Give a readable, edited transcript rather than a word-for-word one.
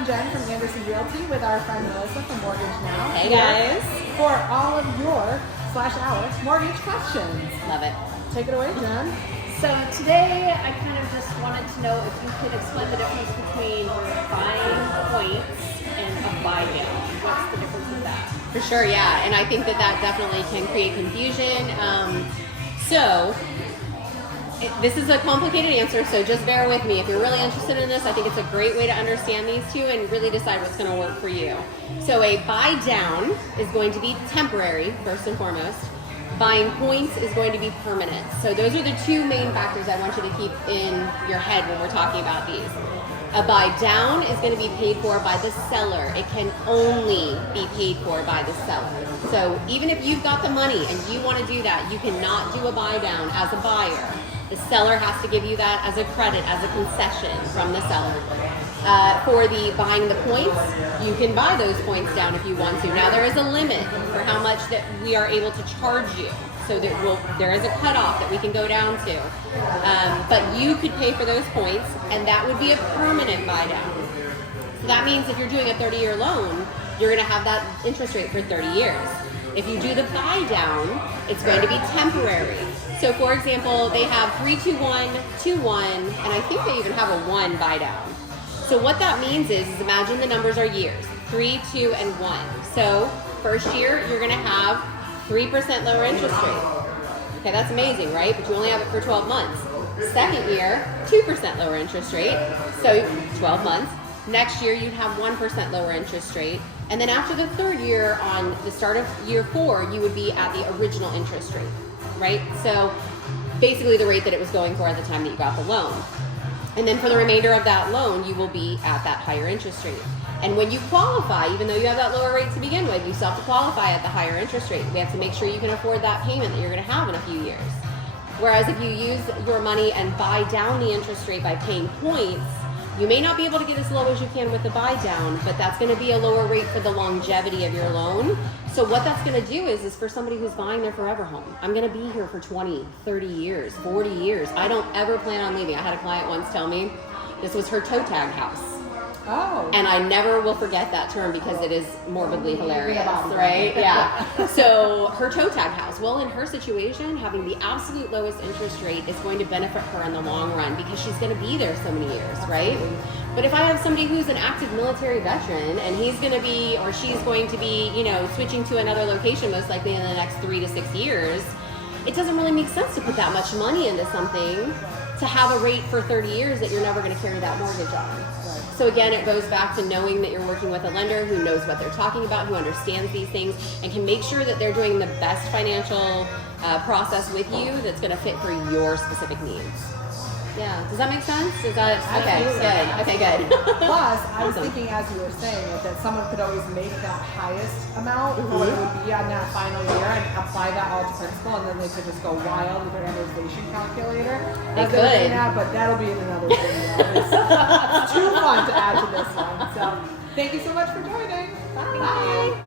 and Jen from Anderson Realty with our friend Melissa from Mortgage Now. Hey guys. For all of your /our mortgage questions. Love it. Take it away, Jen. So today I kind of just wanted to know if you could explain the difference between buying points and a buy down. What's the difference with that? For sure, yeah. And I think that definitely can create confusion. This is a complicated answer, so just bear with me. If you're really interested in this, I think it's a great way to understand these two and really decide what's going to work for you. So a buy down is going to be temporary, first and foremost. Buying points is going to be permanent. So those are the two main factors I want you to keep in your head when we're talking about these. A buy down is going to be paid for by the seller. It can only be paid for by the seller. So even if you've got the money and you want to do that, you cannot do a buy down as a buyer. The seller has to give you that as a credit, as a concession from the seller. For the buying the points, you can buy those points down if you want to. Now there is a limit for how much that we are able to charge you. So there is a cutoff that we can go down to. But you could pay for those points, and that would be a permanent buy down. So that means if you're doing a 30-year loan, you're going to have that interest rate for 30 years. If you do the buy down, it's going to be temporary. So for example, they have 3-2-1, 2-1, and I think they even have a 1 buy down. So what that means is imagine the numbers are years, 3, 2, and 1. So first year, you're going to have 3% lower interest rate. Okay, that's amazing, right? But you only have it for 12 months. Second year, 2% lower interest rate, so 12 months. Next year, you'd have 1% lower interest rate. And then after the third year, on the start of year 4, you would be at the original interest rate, right? So basically the rate that it was going for at the time that you got the loan. And then for the remainder of that loan, you will be at that higher interest rate. And when you qualify, even though you have that lower rate to begin with, you still have to qualify at the higher interest rate. We have to make sure you can afford that payment that you're going to have in a few years. Whereas if you use your money and buy down the interest rate by paying points, you may not be able to get as low as you can with the buy down, but that's going to be a lower rate for the longevity of your loan. So what that's going to do is for somebody who's buying their forever home, I'm going to be here for 20, 30 years, 40 years. I don't ever plan on leaving. I had a client once tell me this was her toe tag house. Oh. And I never will forget that term because it is morbidly hilarious, right? Yeah. So her toe tag house. Well, in her situation, having the absolute lowest interest rate is going to benefit her in the long run because she's going to be there so many years, right? But if I have somebody who's an active military veteran and he's going to be, or she's going to be, switching to another location most likely in the next 3 to 6 years, it doesn't really make sense to put that much money into something to have a rate for 30 years that you're never going to carry that mortgage on. So again, it goes back to knowing that you're working with a lender who knows what they're talking about, who understands these things, and can make sure that they're doing the best financial process with you that's going to fit for your specific needs. Yeah, does that make sense? Is that okay? Good. Okay, good. Plus, I was thinking as you were saying that someone could always make that highest amount for what it would be on that final year and apply that all to principal, and then they could just go wild with their amortization calculator. They could. But that'll be in another video. It's too fun to add to this one. So thank you so much for joining. Bye. Bye.